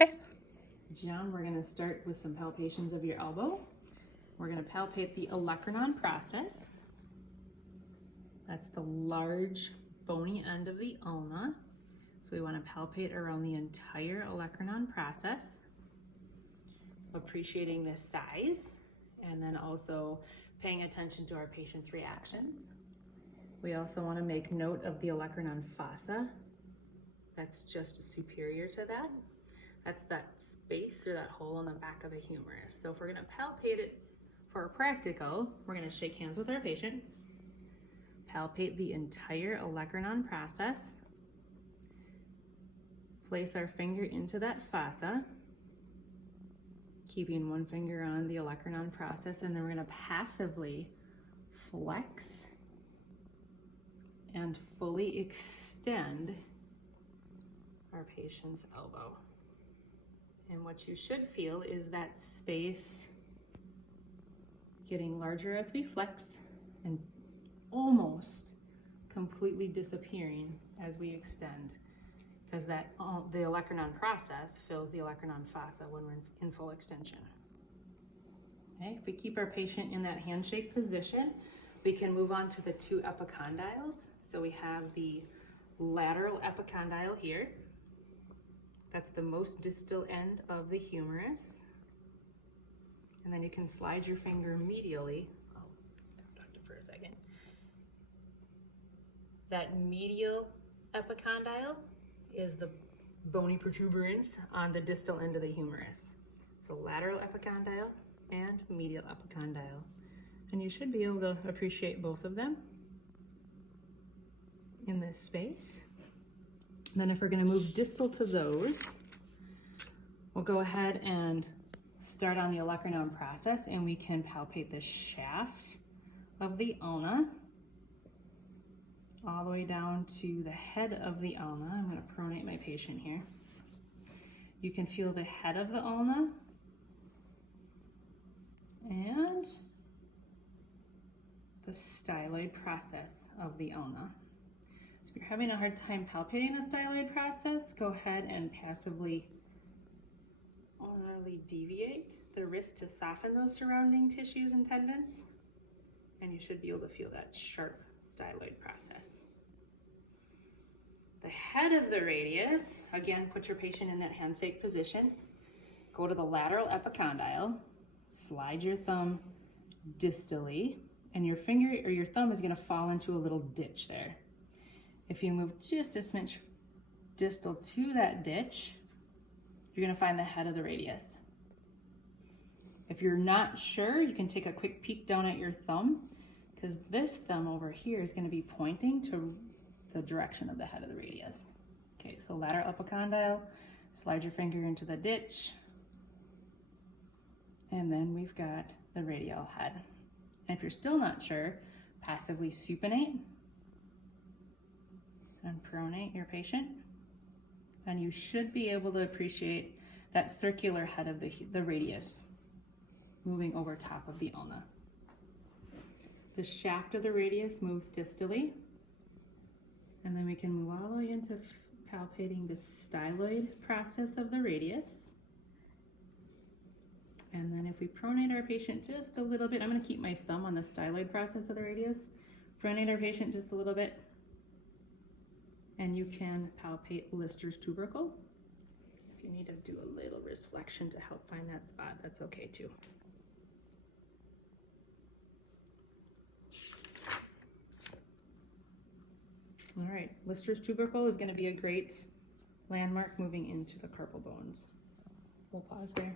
Okay. John, we're going to start with some palpations of your elbow. We're going to palpate the olecranon process. That's the large bony end of the ulna. So we want to palpate around the entire olecranon process, appreciating the size, and then also paying attention to our patient's reactions. We also want to make note of the olecranon fossa. That's just superior to that. That's that space or that hole in the back of the humerus. So if we're going to palpate it for a practical, we're going to shake hands with our patient, palpate the entire olecranon process, place our finger into that fossa, keeping one finger on the olecranon process, and then we're going to passively flex and fully extend our patient's elbow. And what you should feel is that space getting larger as we flex and almost completely disappearing as we extend, because the olecranon process fills the olecranon fossa when we're in full extension. Okay, if we keep our patient in that handshake position, we can move on to the two epicondyles. So we have the lateral epicondyle here. That's the most distal end of the humerus. And then you can slide your finger medially. I'll abduct it for a second. That medial epicondyle is the bony protuberance on the distal end of the humerus. So lateral epicondyle and medial epicondyle. And you should be able to appreciate both of them in this space. Then if we're going to move distal to those, we'll go ahead and start on the olecranon process, and we can palpate the shaft of the ulna all the way down to the head of the ulna. I'm going to pronate my patient here. You can feel the head of the ulna and the styloid process of the ulna. So if you're having a hard time palpating the styloid process, go ahead and passively ulnarly deviate the wrist to soften those surrounding tissues and tendons, and you should be able to feel that sharp styloid process. The head of the radius, again, put your patient in that handshake position. Go to the lateral epicondyle, slide your thumb distally, and your finger or your thumb is going to fall into a little ditch there. If you move just a smidge distal to that ditch, you're going to find the head of the radius. If you're not sure, you can take a quick peek down at your thumb, because this thumb over here is going to be pointing to the direction of the head of the radius. Okay, so lateral epicondyle, slide your finger into the ditch, and then we've got the radial head. And if you're still not sure, passively supinate and pronate your patient, and you should be able to appreciate that circular head of the radius moving over top of the ulna. The shaft of the radius moves distally, and then we can move all the way into palpating the styloid process of the radius. And then if we pronate our patient just a little bit, I'm going to keep my thumb on the styloid process of the radius, pronate our patient just a little bit, and you can palpate Lister's tubercle. If you need to do a little wrist flexion to help find that spot, that's okay too. All right, Lister's tubercle is going to be a great landmark moving into the carpal bones. We'll pause there.